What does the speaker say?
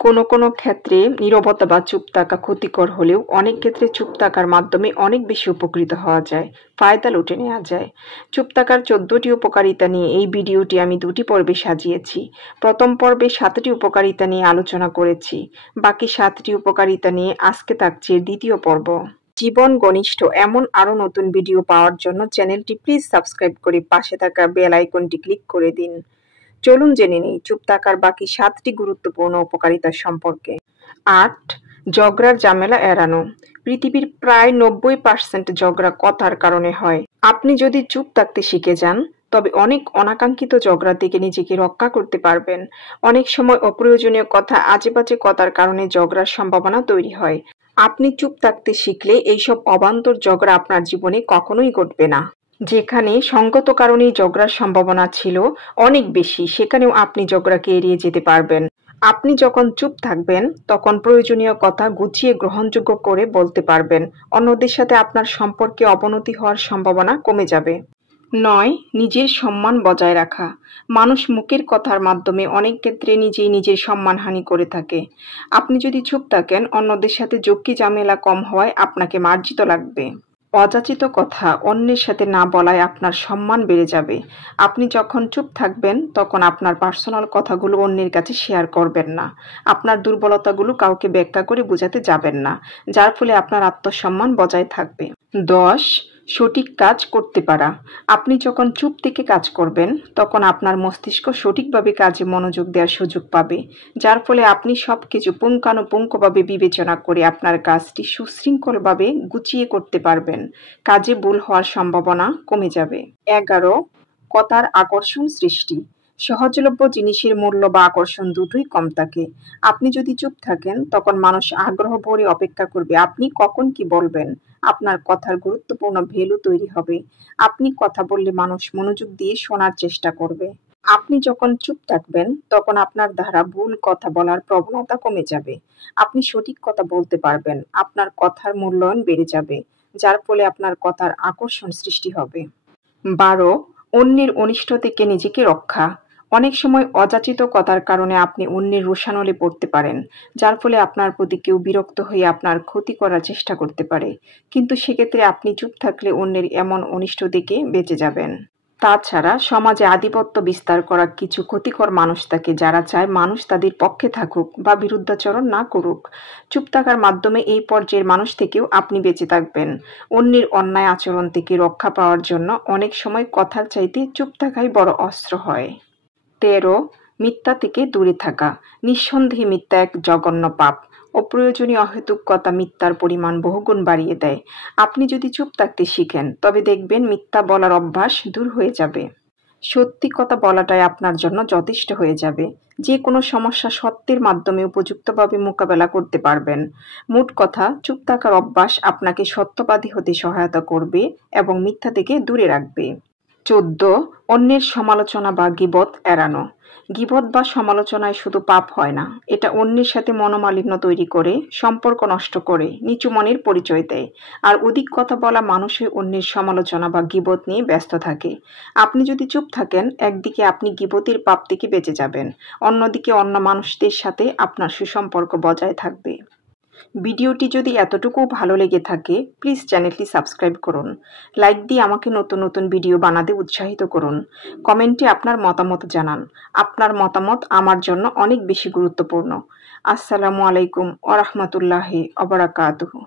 কোনো কোনো ক্ষেত্রে নীরবতা বা চুপ থাকা ক্ষতিকর হলেও অনেক ক্ষেত্রে চুপ থাকার মাধ্যমে অনেক বেশি উপকৃত হওয়া যায়, ফায়দা লুটে নেওয়া যায়। চুপ থাকার 14টি উপকারিতা নিয়ে এই ভিডিওটি আমি 2টি পর্বে সাজিয়েছি। প্রথম পর্বে 7টি উপকারিতা নিয়ে আলোচনা করেছি, বাকি 7টি উপকারিতা নিয়ে আজকে থাকছে দ্বিতীয় পর্ব। জীবন ঘনিষ্ঠ এমন আরও নতুন ভিডিও পাওয়ার জন্য চ্যানেলটি প্লিজ সাবস্ক্রাইব করে পাশে থাকা বেল আইকনটি ক্লিক করে দিন। চলুন জেনে নেই চুপ থাকার বাকি 7টি গুরুত্বপূর্ণ উপকারিতা সম্পর্কে। 8. ঝগড়ার ঝামেলা এড়ানো। পৃথিবীর প্রায় 90% ঝগড়া কথার কারণে হয়। আপনি যদি চুপ থাকতে শিখে যান তবে অনেক অনাকাঙ্ক্ষিত ঝগড়া থেকে নিজেকে রক্ষা করতে পারবেন। অনেক সময় অপ্রয়োজনীয় কথা, আজেবাজে কথার কারণে ঝগড়ার সম্ভাবনা তৈরি হয়। আপনি চুপ থাকতে শিখলে এইসব অবান্তর ঝগড়া আপনার জীবনে কখনোই ঘটবে না। যেখানে সঙ্গত কারণেই ঝগড়ার সম্ভাবনা ছিল অনেক বেশি, সেখানেও আপনি ঝগড়াকে এড়িয়ে যেতে পারবেন। আপনি যখন চুপ থাকবেন তখন প্রয়োজনীয় কথা গুছিয়ে গ্রহণযোগ্য করে বলতে পারবেন। অন্যদের সাথে আপনার সম্পর্কে অবনতি হওয়ার সম্ভাবনা কমে যাবে। 9. নিজের সম্মান বজায় রাখা। মানুষ মুখের কথার মাধ্যমে অনেক ক্ষেত্রে নিজেই নিজের সম্মানহানি করে থাকে। আপনি যদি চুপ থাকেন, অন্যদের সাথে ঝক্কি ঝামেলা কম হওয়ায় আপনাকে মার্জিত লাগবে। অযাচিত কথা অন্যের সাথে না বলায় আপনার সম্মান বেড়ে যাবে। আপনি যখন চুপ থাকবেন তখন আপনার পার্সোনাল কথাগুলো অন্যের কাছে শেয়ার করবেন না। আপনার দুর্বলতাগুলো কাউকে ব্যাখ্যা করে বোঝাতে যাবেন না, যার ফলে আপনার আত্মসম্মান বজায় থাকবে। 10. সঠিক কাজ করতে পারা। আপনি যখন চুপ থেকে কাজ করবেন তখন আপনার মস্তিষ্ক সঠিকভাবে কাজে মনোযোগ দেওয়ার সুযোগ পাবে, যার ফলে আপনি সবকিছু পুঙ্খানুপুঙ্খভাবে বিবেচনা করে আপনার কাজটি সুশৃঙ্খলভাবে গুছিয়ে করতে পারবেন। কাজে ভুল হওয়ার সম্ভাবনা কমে যাবে। 11. কথার আকর্ষণ সৃষ্টি। সহজলভ্য জিনিসের মূল্য বা আকর্ষণ দুটোই কম থাকে। আপনি যদি চুপ থাকেন তখন মানুষ আগ্রহ ভরে অপেক্ষা করবে আপনি কখন কি বলবেন। আপনার কথার গুরুত্বপূর্ণ ভ্যালু তৈরি হবে। আপনি কথা বললে মানুষ মনোযোগ দিয়ে শোনার চেষ্টা করবে। আপনি যখন চুপ থাকবেন তখন আপনার দ্বারা ভুল কথা বলার প্রবণতা কমে যাবে। আপনি সঠিক কথা বলতে পারবেন, আপনার কথার মূল্যায়ন বেড়ে যাবে, যার ফলে আপনার কথার আকর্ষণ সৃষ্টি হবে। 12. অন্যের অনিষ্ট থেকে নিজেকে রক্ষা। অনেক সময় অযাচিত কথার কারণে আপনি অন্যের রোষানলে পড়তে পারেন, যার ফলে আপনার প্রতি কেউ বিরক্ত হয়ে আপনার ক্ষতি করার চেষ্টা করতে পারে। কিন্তু সেক্ষেত্রে আপনি চুপ থাকলে অন্যের এমন অনিষ্ট থেকে বেঁচে যাবেন। তাছাড়া সমাজে আধিপত্য বিস্তার করা কিছু ক্ষতিকর মানুষ থাকে, যারা চায় মানুষ তাদের পক্ষে থাকুক বা বিরুদ্ধাচরণ না করুক। চুপ থাকার মাধ্যমে এই পর্যায়ের মানুষ থেকেও আপনি বেঁচে থাকবেন। অন্যের অন্যায় আচরণ থেকে রক্ষা পাওয়ার জন্য অনেক সময় কথার চাইতে চুপ থাকাই বড় অস্ত্র হয়। 13. মিথ্যা থেকে দূরে থাকা। নিঃসন্দেহে মিথ্যা এক জঘন্য পাপ। অপ্রয়োজনীয় অহেতুক কথা মিথ্যার পরিমাণ বহুগুণ বাড়িয়ে দেয়। আপনি যদি চুপ থাকতে শিখেন তবে দেখবেন মিথ্যা বলার অভ্যাস দূর হয়ে যাবে। সত্যি কথা বলাটাই আপনার জন্য যথেষ্ট হয়ে যাবে। যে কোনো সমস্যা সত্যের মাধ্যমে উপযুক্তভাবে মোকাবেলা করতে পারবেন। মোট কথা, চুপ থাকার অভ্যাস আপনাকে সত্যবাদী হতে সহায়তা করবে এবং মিথ্যা থেকে দূরে রাখবে। 14. অন্যের সমালোচনা বা গীবত এড়ানো। গীবত বা সমালোচনায় শুধু পাপ হয় না, এটা অন্যের সাথে মনোমালিন্য তৈরি করে, সম্পর্ক নষ্ট করে, নিচু মনের পরিচয় দেয়। আর অধিক কথা বলা মানুষই অন্যের সমালোচনা বা গীবত নিয়ে ব্যস্ত থাকে। আপনি যদি চুপ থাকেন, একদিকে আপনি গীবতের পাপ থেকে বেঁচে যাবেন, অন্যদিকে অন্য মানুষদের সাথে আপনার সুসম্পর্ক বজায় থাকবে। ভিডিওটি যদি এতটুকু ভালো লেগে থাকে প্লিজ চ্যানেলটি সাবস্ক্রাইব করুন, লাইক দিয়ে আমাকে নতুন নতুন ভিডিও বানাতে উৎসাহিত করুন, কমেন্টে আপনার মতামত জানান। আপনার মতামত আমার জন্য অনেক বেশি গুরুত্বপূর্ণ। আসসালামু আলাইকুম ওয়া রাহমাতুল্লাহি ওয়া বারাকাতুহু।